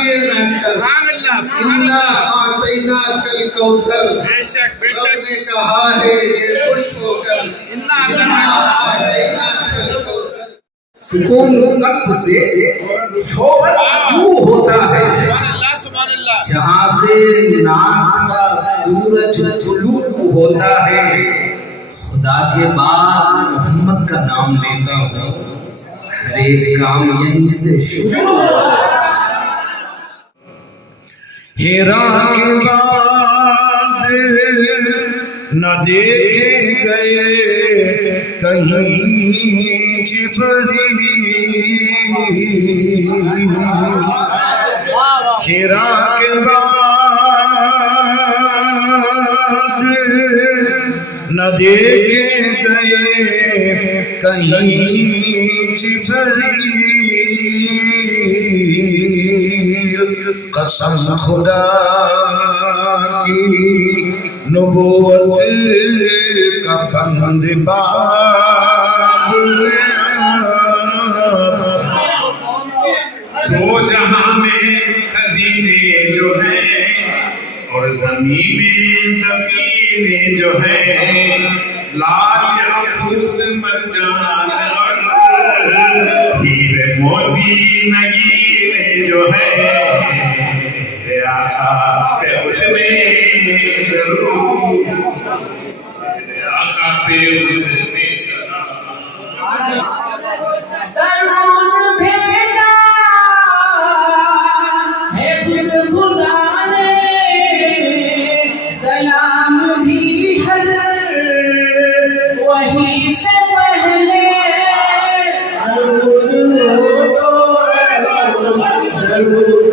लिए ना कर, इन्ना आतैनाकल कौसर, रब ने कहा है ये खुश होकर, इन्ना आतैनाकल कौसर। सुकून कल्ब से शोरजू होता है, जहाँ से नात का सूरज तुलू होता है। खुदा के बाद मोहम्मद का नाम लेता हूँ, हर एक काम यहीं से शुरू होता है। हिरा के बाद न देखे गए कहीं जिब्रील, हिरा के बाद न देखे गए कहीं जिब्रील। कसम खुदा की नबूवत का बंद बाब, दो जहां में खजीने जो है और जमीन में दफीने जो है, लाल याकूत मरजान और हीरे मोती नगीने जो है, आशा पे उठने जरूर, आशा पे उठने दरूद भेजा है फिर खुदा ने, सलाम भी हर वही से पहले, दरूद हो तो दरूद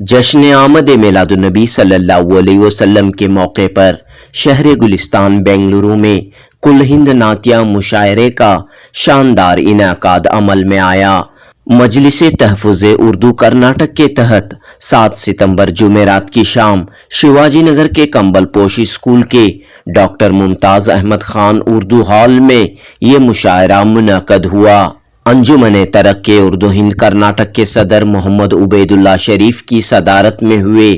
जश्न आमद मिलादुन्नबी सल्लल्लाहु अलैहि वसल्लम के मौके पर शहर गुलिस्तान बेंगलुरु में कुल हिंद नातिया मुशायरे का शानदार इनेकाद अमल में आया। मजलिसे तहफ़्फ़ुज़े उर्दू कर्नाटक के तहत 7 सितंबर जुमेरात की शाम शिवाजी नगर के कंबल पोश स्कूल के डॉक्टर मुमताज़ अहमद खान उर्दू हॉल में ये मुशायरा मुनक़द हुआ। अंजुमन तरक्की उर्दू हिंद कर्नाटक के सदर मोहम्मद उबैदुल्लाह शरीफ की सदारत में हुए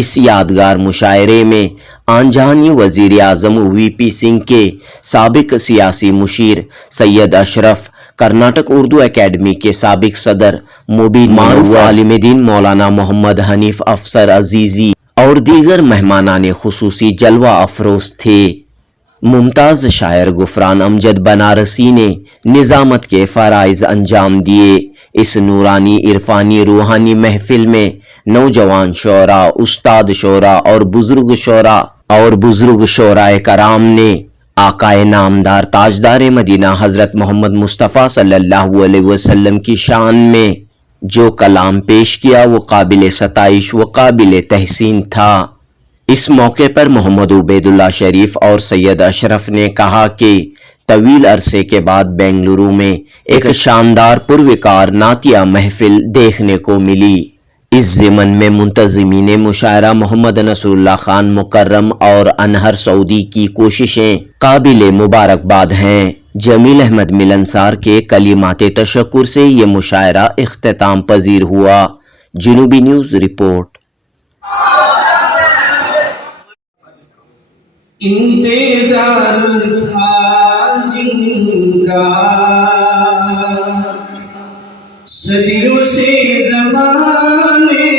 इस यादगार मुशायरे में आंजानी वज़ीर आज़म वीपी सिंह के साबिक सियासी मुशीर सैयद अशरफ, कर्नाटक उर्दू एकेडमी के साबिक सदर मुबीन मारूफ, आलिम दीन मौलाना मोहम्मद हनीफ अफसर अजीजी और दीगर मेहमानाने खुसूसी जलवा अफरोज थे। मुमताज़ शायर गुफरान अमजद बनारसी ने निज़ामत के फ़राइज़ अंजाम दिए। इस नूरानी इरफानी रूहानी महफिल में नौजवान शोरा, उस्ताद शोरा और बुजुर्ग शोराए कराम ने आकाए नामदार ताजदार मदीना हज़रत मोहम्मद मुस्तफ़ा सल्लल्लाहु अलैहि वसल्लम की शान में जो कलाम पेश किया वो काबिल सताइश व काबिल तहसीन था। इस मौके पर मोहम्मद उबैदुल्लाह शरीफ और सैयद अशरफ ने कहा कि तवील अरसे के बाद बेंगलुरु में एक शानदार पुरविकार नातिया महफिल देखने को मिली। इस ज़िमन में मुंतज़िमीन मुशायरा मोहम्मद नसरुल्लाह खान मुकर्रम और अनहर सऊदी की कोशिशें काबिल मुबारकबाद हैं। जमील अहमद मिलनसार के कलिमाते तशक्कुर से ये मुशायरा इख्तिताम पजीर हुआ। जुनूबी न्यूज़ रिपोर्ट। इंतजार था जिनका सदियों से ज़माने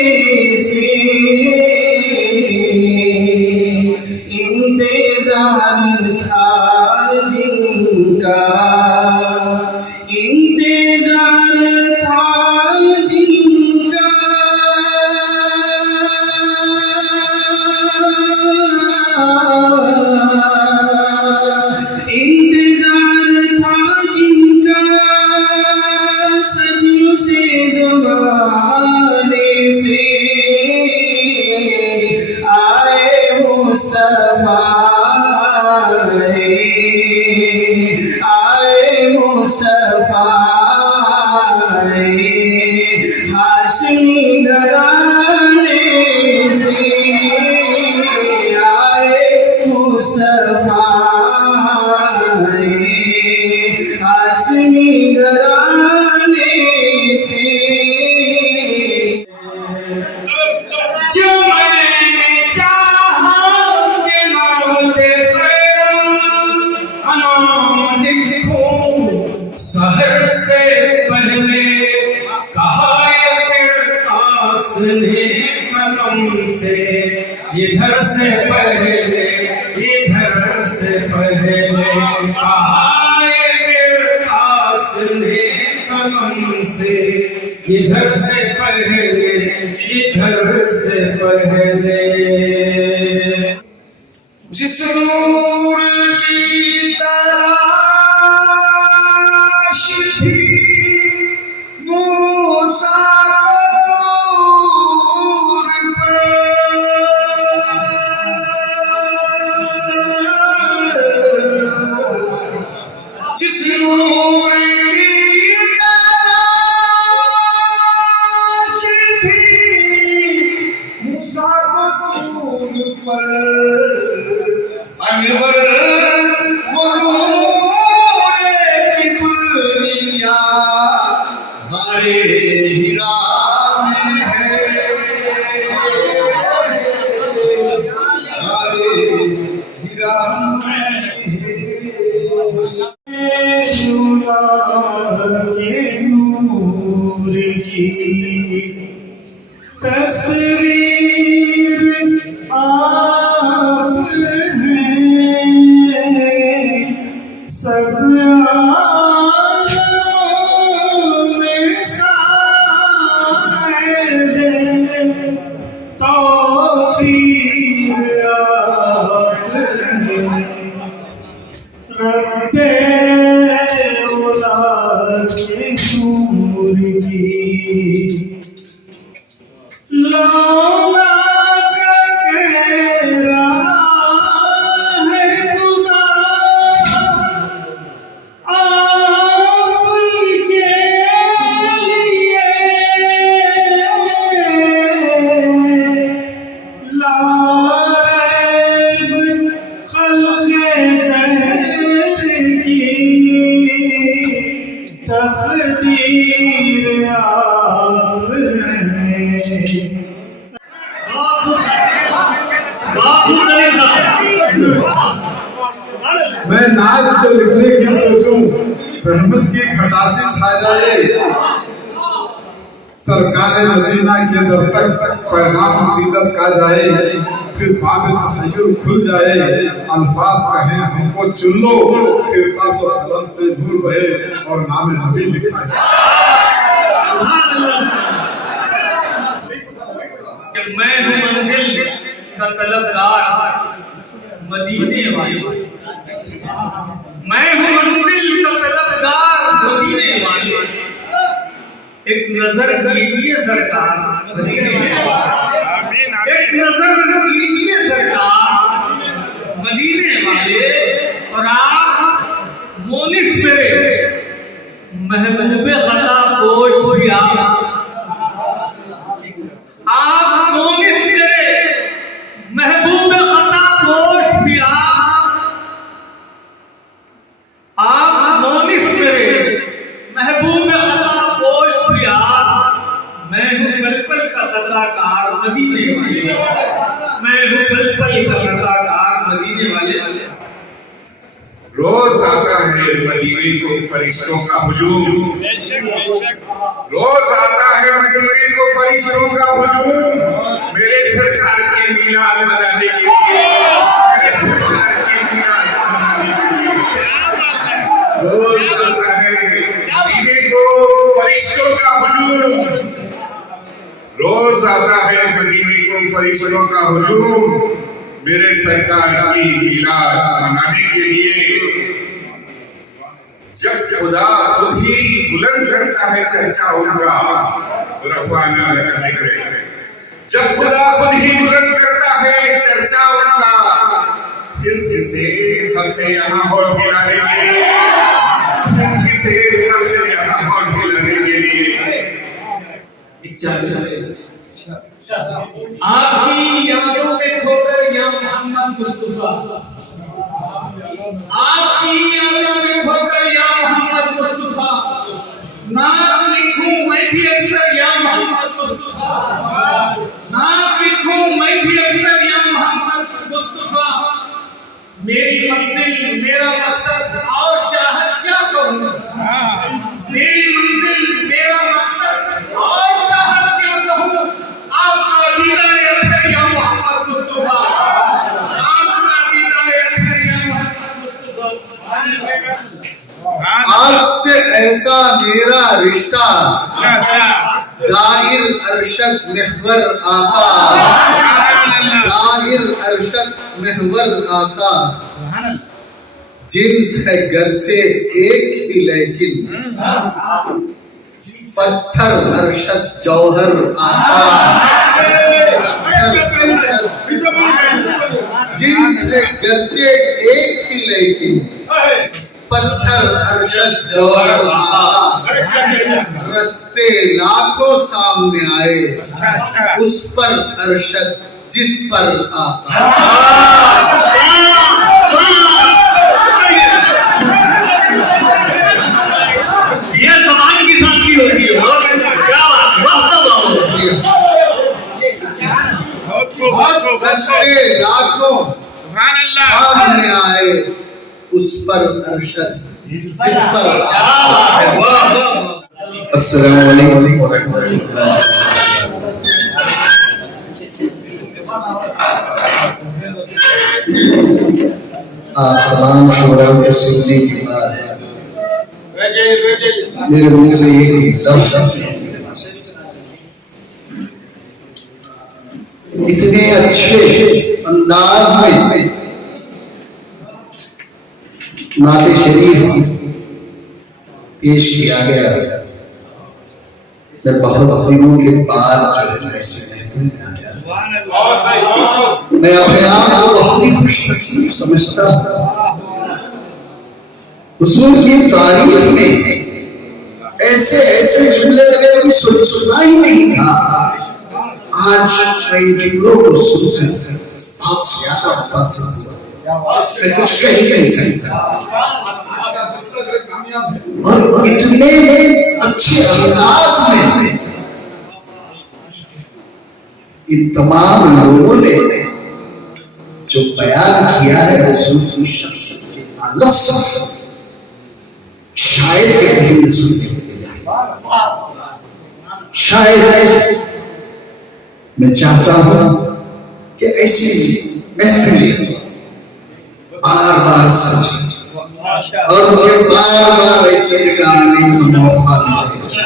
से, इंतजार था जिनका, इंतजार था जिनका, इंतजार था जिनका सदियों से ज़माने से, आए मुस्तफ़ा आए सफाए आसनी घराने से जो मैंने चाहा के नाम देते अनाम लिखो शहर से पहले कहा खास ने कलम से इधर से पहले कहा खास ने कलम से इधर से पहले जिस नूर की तलाश थी मूसा को दूर पर, जिस नूर की तलाश थी मूसा को दूर पर, अनवर वो नूरे किबरिया हमारे हिरा में है, हमारे हिरा में के नूर की तस्वीर आप हैं, सब आलमों में शायद तौफीर आप हैं। रब्बे उला के नूर की लौला का कह रहा है खुदा आपके लिए ला रैब खल्क़े दहर की तक़दीर आप हैं। मैं नाज जो लिखने की सोचूं रहमत की घटा से छा जाए, सरकार मदीना के दर तक पैगाम खिलत का जाए, फिर बाब तहय्युर खुल जाए, अल्फाज कहें हमको चुन लो, फिर तासो कलम से दूर बहे और नाम नबी लिखा है। मैं हूँ मंजिल का तलबगार मदीने वाले, मैं हूँ मंजिल का तलबगार मदीने वाले, एक नजर कीजिए सरकार मदीने वाले, एक नजर कीजिए सरकार मदीने वाले, और आप मोनिस मेरे महबूब खता पोश भी आप मोनिस मेरे महबूब खता पोश भी आप मोनिस मेरे महबूब खता पोश भी मैं हूँ पल पल का खताकार मदीने वाले, मैं हूँ पल पल का खताकार मदीने वाले। रोज आता है मदीने को फरिश्तों का हुजूम, रोज आता है मदीने को फरिश्तों का हुजूम, मेरे सरकार की मीलाद मनाने के लिए, मेरे सरकार की मीलाद मनाने के लिए। रोज आता है मदीने को फरिश्तों का हुजूम, रोज आता है मदीने को फरिश्तों का हुजूम, मेरे सरकार की मीलाद मनाने के लिए। जब खुदा खुद ही बुलंद करता है चर्चा उनका, तो रफ़ाना का जिक्र है, जब खुदा खुद ही बुलंद करता है चर्चा उनका, फिर किसे हक है यहाँ होठ हिलाने के लिए, फिर किसे हक है यहाँ होठ हिलाने के लिए। आपकी यादों में खोकर या मोहम्मद मुस्तफा, आपकी यादों में खोकर या मोहम्मद मुस्तफा, नात लिखूं मैं भी अक्सर या मोहम्मद मुस्तफा, नात लिखूं मैं भी अक्सर या मोहम्मद मुस्तफा। मेरी मंजिल मेरा मकसद और चाहत क्या कहूं, मेरी मंजिल मेरा मकसद और चाहत क्या कहूं। आपका दीदार अख्तर या मोहम्मद मुस्तफा, आपका दीदार अख्तर या मोहम्मद मुस्तफा। आपसे ऐसा मेरा रिश्ता, दाइर अरशद महवर आका, दाइर अरशद महवर आका। जिन्स है गरचे एक ही लेकिन, पत्थर अरशद जौहर आका। जिन्स है गरचे एक ही लेकिन, पत्थर अरशद जौहर आका। रस्ते लाखों सामने आए, उस पर अरशद जिस पर आका। ये जबान की साथी होती है। क्या रस्ते लाखों सामने आए, उस पर अरशद जिस पर आका। अस्सलाम वालेकुम व रहमतुल्लाह। आप तमाम शोरा को सुनने के बाद मेरे मुंह से एक लफ्ज़ इतने अच्छे अंदाज में नाते शरीफ पेश किया गया। मैं बहुत दिनों के बाद जो है ऐसे महफिल में आया, मैं अपने आप को बहुत ही खुशनसीब समझता हूँ। हुजूर की तारीफ में ऐसे ऐसे जुमले मैंने कभी सुना ही नहीं था। आज मैं इन जुमलों को सुनकर बहुत ज्यादा मुतासिर हुआ। मैं कुछ कह ही नहीं सकता। और इतने अच्छे अंदाज में इन तमाम लोगों ने जो बयान किया है हुजूर की शख्सियत के ताल्लुक से, शायद कहीं सुनने को मिला। शायद मैं चाहता हूं कि ऐसी महफिलें बार बार सजे और मुझे बार बार ऐसे गाने का मौका मिले।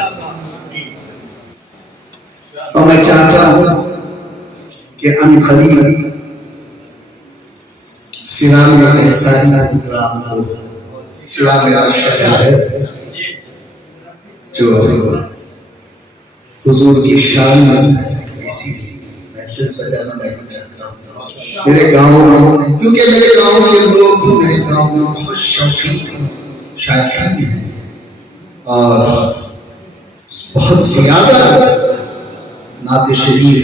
और मैं चाहता हूं कि अनकरीब सिराम एहसानी प्रोग्राम को, सिराम मेरा शहर है जो हुजूर की शान में इसी महफिल सजाना मैं चाहता हूँ। मेरे गांव में, क्योंकि मेरे गांव के लोग मेरे गांव में बहुत शौकीन शायकीन हैं और बहुत ज्यादा नाते शरीफ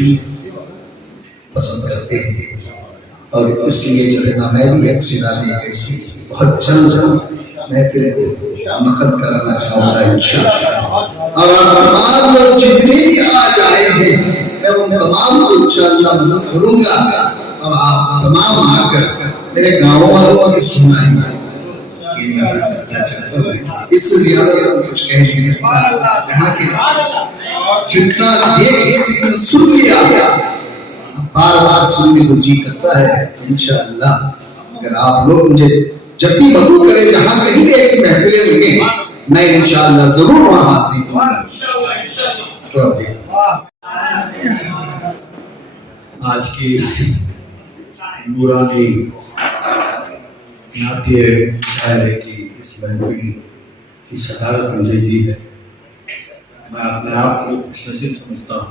पसंद करते हैं। और इसलिए जो है ना, मैं भी एक सिराने ऐसी बहुत जल्द महफिल को नकल कराना चाहूँगा इंशाअल्लाह। और आप तमाम लोग जितने भी आज आए हैं, मैं उन तमाम को इंशाअल्लाह मदद करूँगा और आप तमाम आकर मेरे गाँव वालों को सुनाएंगे। इससे ज्यादा कुछ कह नहीं सकता। यहाँ के जितना देख सुन लिया, बार बार सुनने को जी करता है। इंशाअल्लाह अगर आप लोग मुझे जब भी मदद करें, जहाँ कहीं भी ऐसी महफिलें लगे, मैं इंशाअल्लाह जरूर वहाँ हाजिर हूँ। आज की नूरानी नातिए शायरी की इस महफिल की सदारत मुझे दी है। मैं अपने आप को खुशनसीब समझता हूँ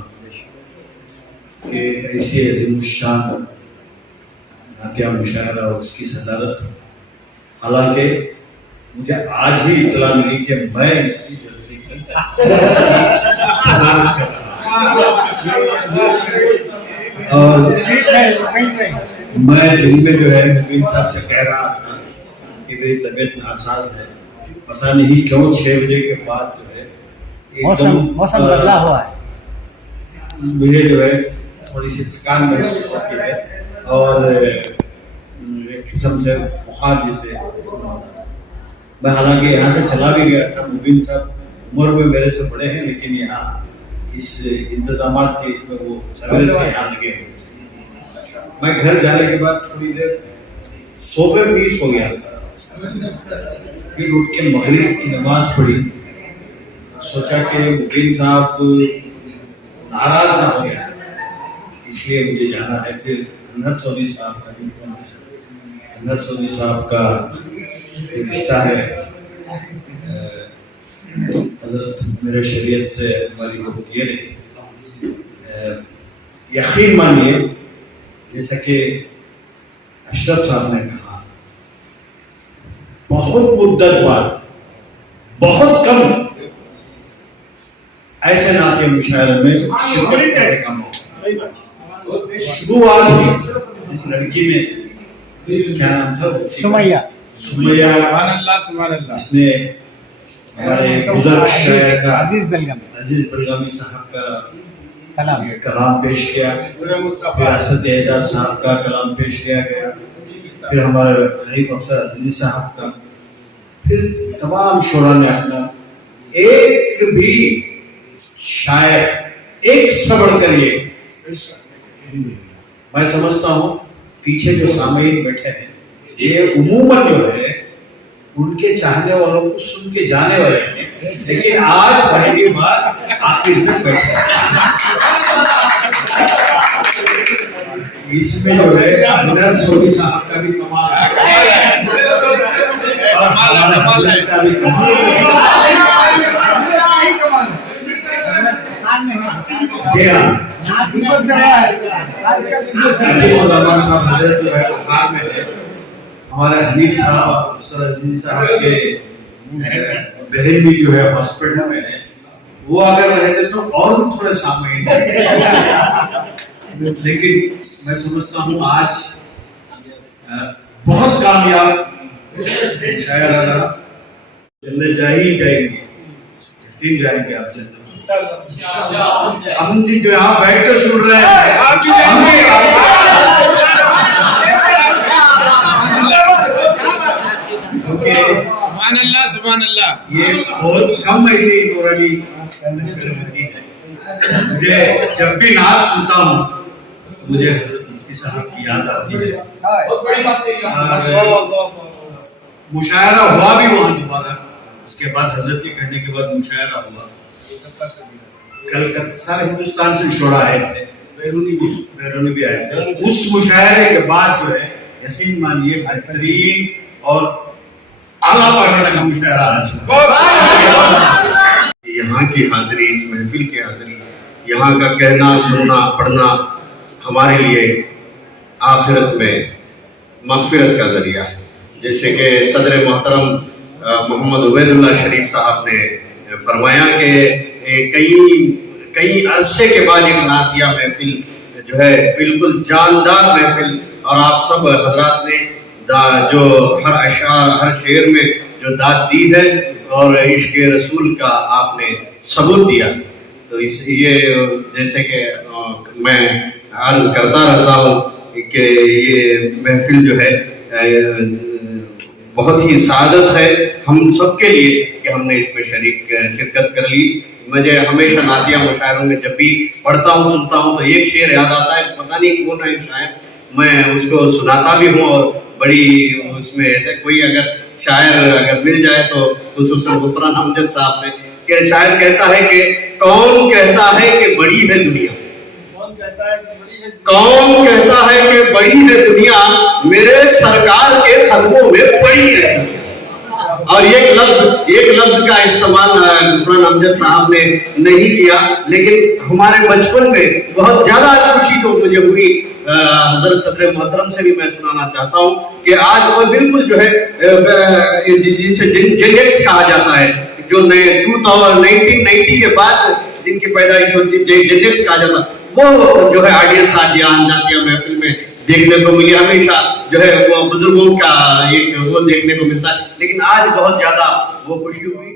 कि ऐसी अज़ीमुश्शान नातिया मुशायरा और उसकी सदारत। हालांकि मुझे आज ही इत्तला मिली कि मैं इसी जलसे की सदारत कर रहा हूँ। और मैं दिल में जो है मुबीन साहब से कह रहा था कि मेरी तबीयत नासाज है, पता नहीं क्यों 6 बजे के बाद जो है मौसम बदला हुआ है, मुझे जो है थोड़ी सी थकान महसूस होती है और एक किस्म से बुखार जैसे। मैं हालांकि यहाँ से चला भी गया था, मुबीन साहब उम्र में मेरे से बड़े हैं, लेकिन यहाँ इस इंतजामात के इसमें वो सवेरे से यहाँ लगे। मैं घर जाने के बाद थोड़ी देर सोफे पे ही सो गया था, फिर उठ के मगरिब की नमाज पढ़ी, सोचा कि मुबीन साहब नाराज ना हो गया, इसलिए मुझे जाना है। फिर अनवर चौधरी साहब का रिश्ता है, हज़रत मेरे शरीयत से हमारी बहुत ये रही। यकीन मानिए, जैसा कि अशरफ साहब ने कहा, बहुत मुद्दत बाद, बहुत कम ऐसे नाते मुशायरे में शिरकत करने का मौका। शुरुआत की जिस लड़की ने, क्या नाम था, सुमैया, जिसने हमारे बुजुर्ग शायर का अजीज बेलगामी साहब का कलाम पेश किया, फिर असद एजाज साहब का कलाम पेश किया गया, फिर हमारे हनीफ अफसर अदीजी साहब का, फिर तमाम शोरा ने अपना, एक भी शायर एक सबर करिए। मैं समझता हूँ पीछे जो सामईन बैठे हैं, ये उमूमन जो है उनके चाहने वालों को सुन के जाने वाले हैं, लेकिन आज पहली बार आखिर में बैठे इसमें जो है अनवर चौधरी साहब का भी कमाल है और हमारे हजरत का भी कमाल है। हमारे हनीफ साहब अफसर अजीज साहब के बहन भी जो है हॉस्पिटल में है, वो अगर रहते तो और भी थोड़े सामने, लेकिन मैं समझता हूँ आज बहुत कामयाब शायर रहा। जन्नत जाएंगे जाएंगे आप जन्नत। हम जो यहाँ बैठ कर सुन रहे हैं, सुभान अल्लाह, ये बहुत कम ऐसी नूरानी होती है। मुझे जब भी नात सुनता हूँ मुझे हज़रत मुफ्ती साहब की याद आती है। मुशायरा हुआ भी वहाँ दोबारा, उसके बाद हजरत के कहने के बाद मुशायरा हुआ। कलकत्ता, सारे हिंदुस्तान से शोरा आए थे, बैरूनी भी आए थे। उस मुशायरे के बाद जो है यकीन मानिए बेहतरीन और आला पढ़ने का मुशायरा आ चुका। यहाँ की हाजिरी, इस महफिल की हाजिरी, यहाँ का कहना सुनना पढ़ना हमारे लिए आखिरत में मग़फ़िरत का ज़रिया है। जैसे कि सदर मोहतरम मोहम्मद उबैदुल्लाह शरीफ साहब ने फरमाया कि कई अरसे के बाद एक नातिया महफिल जो है बिल्कुल जानदार महफिल, और आप सब हजरात ने जो हर अशार हर शेर में जो दाद दी है और इश्क़ रसूल का आपने सबूत दिया, तो इस ये जैसे कि मैं अर्ज करता रहता हूँ कि ये महफिल जो है बहुत ही सादत है हम सब के लिए कि हमने इसमें शिरकत कर ली। मुझे हमेशा नातिया मुशायरों में जब भी पढ़ता हूँ सुनता हूँ तो एक शेर याद आता है, पता नहीं कौन है शायर, मैं उसको सुनाता भी हूँ और बड़ी उसमें कोई अगर शायर अगर मिल जाए तो खुसूसन गुफरान अमजद साहब से, कि शायर कहता है कि कौन कहता है कि बड़ी है दुनिया, कौन कहता है कि बड़ी है दुनिया, मेरे सरकार के कदमों में पड़ी है। और एक लफ्ज का इस्तेमाल गुफरान अमजद साहब ने नहीं किया, लेकिन हमारे बचपन में बहुत ज्यादा खुशी जो मुझे हुई हजरत सदर मोहतरम से भी मैं सुनाना चाहता हूँ कि आज वो बिल्कुल जो है जिसे जेनेक्स कहा जाता है, जो 1990 के बाद जिनकी पैदाइश होती है जेनेक्स कहा जाता है, वो जो है ऑडियंस आज यहाँ नातिया महफिल में देखने को मिली। हमेशा जो है वो बुजुर्गों का एक वो देखने को मिलता है, लेकिन आज बहुत ज्यादा वो खुशी हुई।